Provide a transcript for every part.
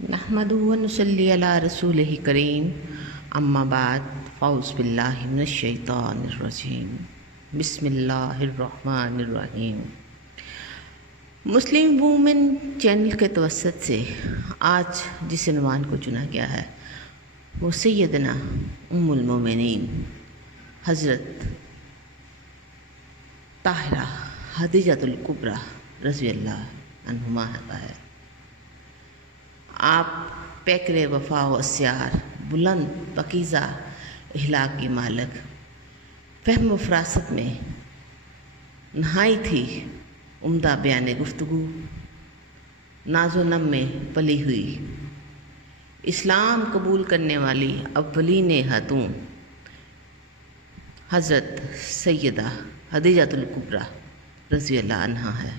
نحمدہ و نصلی علی رسولہ کریم اما بعد فاعوذ باللہ من الشیطان الرجیم بسم اللہ الرحمن الرحیم۔ مسلم وومن چینل کے توسط سے آج جس عنوان کو چنا گیا ہے وہ سیدنا ام المومنین حضرت طاہرہ خدیجۃ الکبریٰ رضی اللہ عنہما کا ہے۔ آپ پیکر وفا و اسیار، بلند پاکیزہ اخلاق کی مالک، فہم و فراست میں نہائی تھی عمدہ بیان گفتگو، ناز و نم میں پلی ہوئی، اسلام قبول کرنے والی اولین خاتون حضرت سیدہ خدیجۃ الکبریٰ رضی اللہ عنہا ہے۔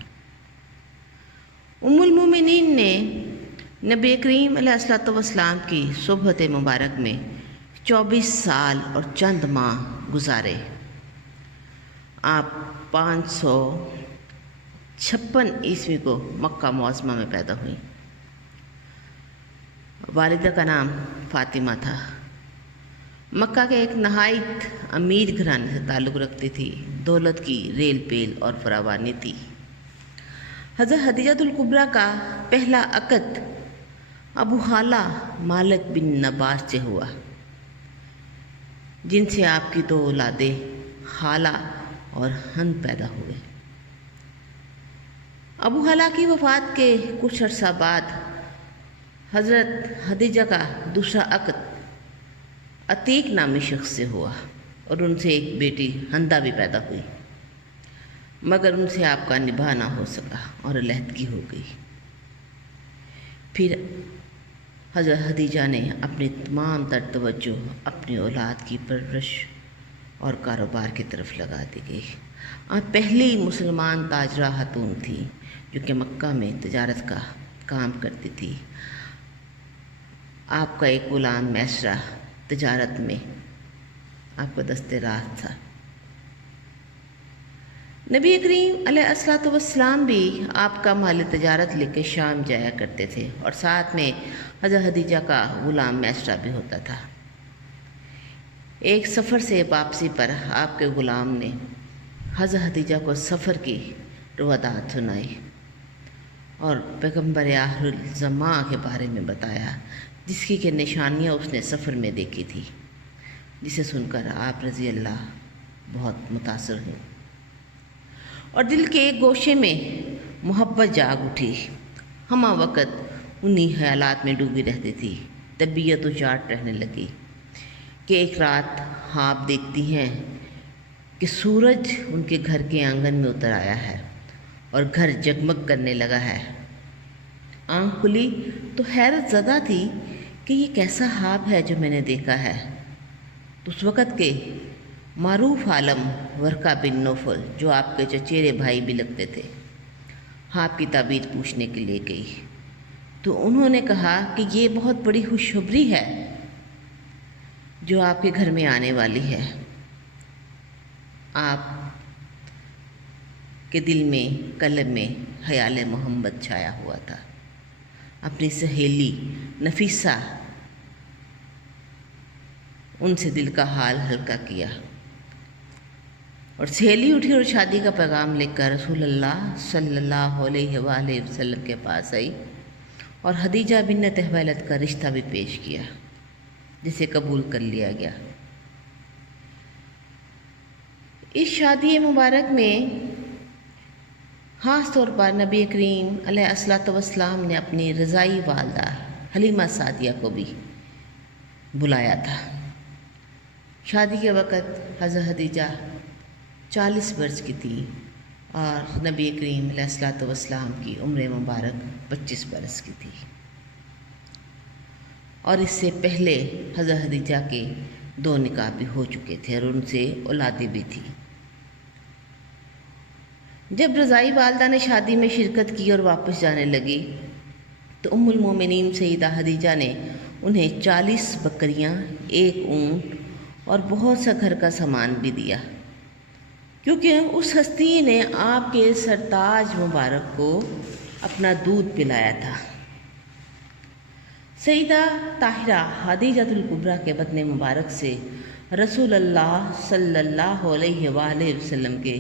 ام المومنین نے نبی کریم علیہ الصلوۃ والسلام کی صحبت مبارک میں 24 سال اور چند ماہ گزارے۔ آپ 556 عیسوی کو مکہ معظمہ میں پیدا ہوئیں۔ والدہ کا نام فاطمہ تھا۔ مکہ کے ایک نہایت امیر گھرانے سے تعلق رکھتی تھی۔ دولت کی ریل پیل اور فراوانی تھی۔ حضرت خدیجۃ الکبریٰ کا پہلا عقد ابو خالہ مالک بن نباش سے ہوا، جن سے آپ کی 2 اولادیں خالہ اور ہند پیدا ہوئے۔ ابو خالہ کی وفات کے کچھ عرصہ بعد حضرت خدیجہ کا دوسرا عقد عتیق نامی شخص سے ہوا اور ان سے ایک بیٹی ہندہ بھی پیدا ہوئی، مگر ان سے آپ کا نباہ نہ ہو سکا اور علیحدگی ہو گئی۔ پھر حضرت خدیجہ نے اپنی تمام تر توجہ اپنی اولاد کی پرورش اور کاروبار کی طرف لگا دی گئی۔ آپ پہلی مسلمان تاجرہ خاتون تھی جو کہ مکہ میں تجارت کا کام کرتی تھی۔ آپ کا ایک غلام میسرہ تجارت میں آپ کا دست راست تھا۔ نبی کریم علیہ الصلوۃ والسلام بھی آپ کا مال تجارت لے کے شام جایا کرتے تھے اور ساتھ میں حضرت خدیجہ کا غلام میسرہ بھی ہوتا تھا۔ ایک سفر سے واپسی پر آپ کے غلام نے حضرت خدیجہ کو سفر کی روادات سنائی اور پیغمبر آخر الزماں کے بارے میں بتایا، جس کی کہ نشانیاں اس نے سفر میں دیکھی تھی، جسے سن کر آپ رضی اللہ بہت متاثر ہوئے اور دل کے ایک گوشے میں محبت جاگ اٹھی۔ ہمہ وقت انہی خیالات میں ڈوبی رہتی تھی۔ طبیعت اچاٹ رہنے لگی کہ ایک رات خواب دیکھتی ہیں کہ سورج ان کے گھر کے آنگن میں اتر آیا ہے اور گھر جگمگ کرنے لگا ہے۔ آنکھ کھلی تو حیرت زدہ تھی کہ یہ کیسا خواب ہے جو میں نے دیکھا ہے۔ تو اس وقت کے معروف عالم ورقہ بن نوفل، جو آپ کے چچیرے بھائی بھی لگتے تھے، خواب کی تعبیر پوچھنے کے لیے گئی تو انہوں نے کہا کہ یہ بہت بڑی خوشخبری ہے جو آپ کے گھر میں آنے والی ہے۔ آپ کے دل میں قلب میں خیال محمد چھایا ہوا تھا۔ اپنی سہیلی نفیسہ ان سے دل کا حال ہلکا کیا اور سہیلی اٹھی اور شادی کا پیغام لے کر رسول اللہ صلی اللہ علیہ وآلہ وسلم کے پاس آئی اور خدیجہ بنت خویلد کا رشتہ بھی پیش کیا، جسے قبول کر لیا گیا۔ اس شادی مبارک میں خاص طور پر نبی کریم علیہ الصلوۃ والسلام نے اپنی رضائی والدہ حلیمہ سعدیہ کو بھی بلایا تھا۔ شادی کے وقت حضرت خدیجہ 40 برس کی تھی اور نبی کریم علیہ الصلوۃ والسلام کی عمر مبارک 25 برس کی تھی، اور اس سے پہلے حضرت خدیجہ کے 2 نکاح بھی ہو چکے تھے اور ان سے اولادیں بھی تھیں۔ جب رضائی والدہ نے شادی میں شرکت کی اور واپس جانے لگی تو ام المومنین سیدہ خدیجہ نے انہیں 40 بکریاں، 1 اونٹ اور بہت سا گھر کا سامان بھی دیا، کیونکہ اس ہستی نے آپ کے سرتاج مبارک کو اپنا دودھ پلایا تھا۔ سیدہ طاہرہ خدیجۃ الکبریٰ کے بطن مبارک سے رسول اللہ صلی اللہ علیہ وآلہ وسلم کے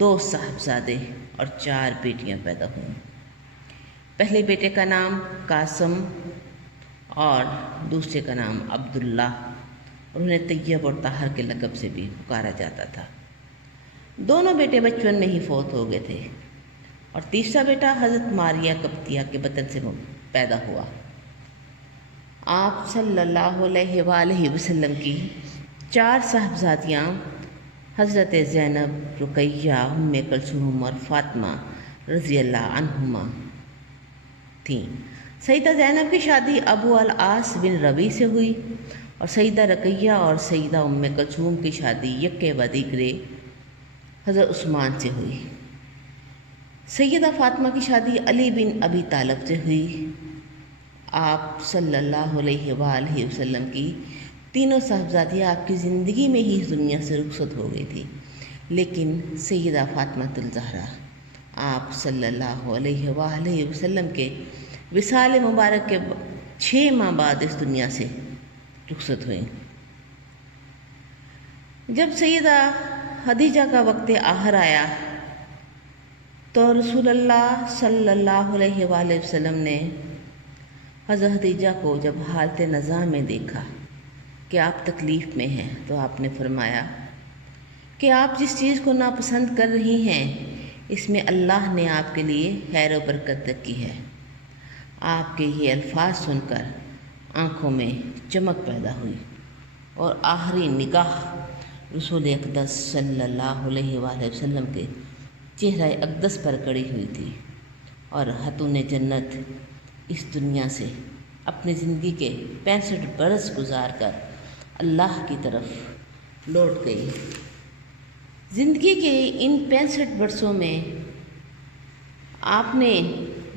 2 صاحبزادے اور 4 بیٹیاں پیدا ہوئیں۔ پہلے بیٹے کا نام قاسم اور دوسرے کا نام عبداللہ، اور انہیں طیب اور طاہر کے لقب سے بھی پکارا جاتا تھا۔ دونوں بیٹے بچپن میں ہی فوت ہو گئے تھے، اور تیسرا بیٹا حضرت ماریہ قبطیہ کے بطن سے پیدا ہوا۔ آپ صلی اللہ علیہ وآلہ وسلم کی 4 صاحبزادیاں حضرت زینب، رقیہ، ام کلثوم اور فاطمہ رضی اللہ عنہما تھیں۔ سیدہ زینب کی شادی ابو العاص بن ربیع سے ہوئی، اور سیدہ رقیہ اور سیدہ ام کلثوم کی شادی یکے بعد دیگرے حضرت عثمان سے ہوئی۔ سیدہ فاطمہ کی شادی علی بن ابی طالب سے ہوئی۔ آپ صلی اللہ علیہ وآلہ وسلم کی تینوں صاحبزادیاں آپ کی زندگی میں ہی اس دنیا سے رخصت ہو گئی تھی، لیکن سیدہ فاطمہ الزہرا آپ صلی اللہ علیہ وآلہ وسلم کے وصال مبارک کے 6 ماہ بعد اس دنیا سے رخصت ہوئیں۔ جب سیدہ خدیجہ کا وقت آخر آیا تو رسول اللہ صلی اللہ علیہ وآلہ وسلم نے حضرت خدیجہ کو جب حالت نزاع میں دیکھا کہ آپ تکلیف میں ہیں، تو آپ نے فرمایا کہ آپ جس چیز کو ناپسند کر رہی ہیں اس میں اللہ نے آپ کے لیے خیر و برکت رکھی ہے۔ آپ کے یہ الفاظ سن کر آنکھوں میں چمک پیدا ہوئی، اور آخری نگاہ رسول اقدس صلی اللہ علیہ وآلہ وسلم کے چہرہ اقدس پر گڑی ہوئی تھی، اور خاتون جنت اس دنیا سے اپنی زندگی کے 65 برس گزار کر اللہ کی طرف لوٹ گئی۔ زندگی کے ان 65 برسوں میں آپ نے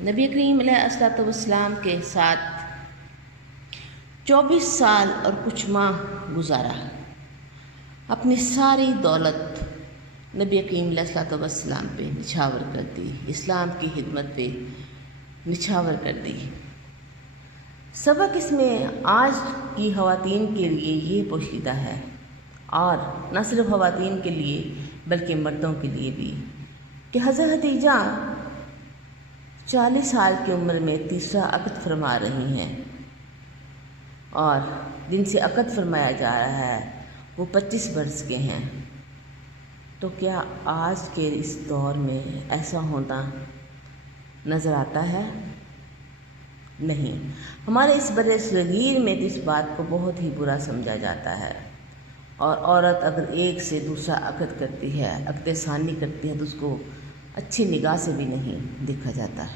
نبی کریم علیہ الصلوۃ والسلام کے ساتھ 24 سال اور کچھ ماہ گزارا۔ اپنی ساری دولت نبی کریم علیہ الصلوۃ والسلام پہ نچھاور کر دی، اسلام کی خدمت پہ نچھاور کر دی۔ سبق اس میں آج کی خواتین کے لیے یہ پوشیدہ ہے، اور نہ صرف خواتین کے لیے بلکہ مردوں کے لیے بھی، کہ حضرت خدیجہ 40 سال کی عمر میں تیسرا عقد فرما رہی ہیں، اور جن سے عقد فرمایا جا رہا ہے وہ 25 برس کے ہیں۔ تو کیا آج کے اس دور میں ایسا ہونا نظر آتا ہے؟ نہیں۔ ہمارے اس برِ صغیر میں اس بات کو بہت ہی برا سمجھا جاتا ہے، اور عورت اگر ایک سے دوسرا عقد کرتی ہے، عقد ثانی کرتی ہے، تو اس کو اچھی نگاہ سے بھی نہیں دیکھا جاتا،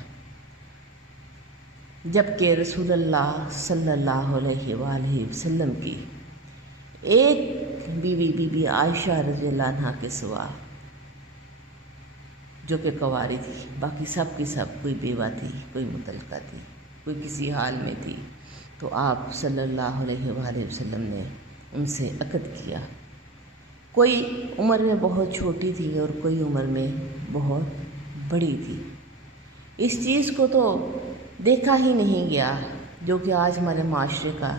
جبکہ رسول اللہ صلی اللہ علیہ وآلہ وسلم کی ایک بیوی بی بی عائشہ رضی اللہ عنہا کے سوا، جو کہ کنواری تھی، باقی سب کی سب کوئی بیوہ تھی، کوئی مطلقہ تھی، کوئی کسی حال میں تھی، تو آپ صلی اللہ علیہ وآلہ وسلم نے ان سے عقد کیا۔ کوئی عمر میں بہت چھوٹی تھی اور کوئی عمر میں بہت بڑی تھی۔ اس چیز کو تو دیکھا ہی نہیں گیا، جو کہ آج ہمارے معاشرے کا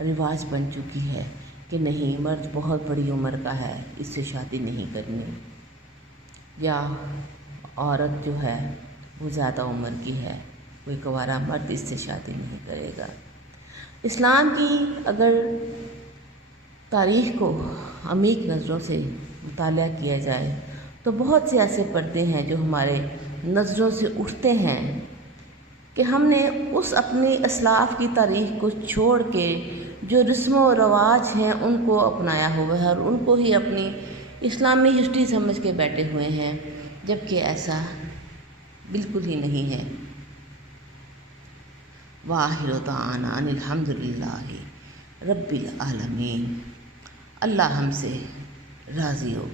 رواج بن چکی ہے کہ نہیں، مرد بہت بڑی عمر کا ہے، اس سے شادی نہیں کرنی، یا عورت جو ہے وہ زیادہ عمر کی ہے، کوئی کنوارا مرد اس سے شادی نہیں کرے گا۔ اسلام کی اگر تاریخ کو عمیق نظروں سے مطالعہ کیا جائے تو بہت سے ایسے پردے ہیں جو ہمارے نظروں سے اٹھتے ہیں کہ ہم نے اس اپنی اسلاف کی تاریخ کو چھوڑ کے جو رسم و رواج ہیں ان کو اپنایا ہوا ہے، اور ان کو ہی اپنی اسلامی ہسٹری سمجھ کے بیٹھے ہوئے ہیں، جبکہ ایسا بالکل ہی نہیں ہے۔ وآخر دعوانا ان الحمد للہ رب العالمین۔ اللہ ہم سے راضی ہو۔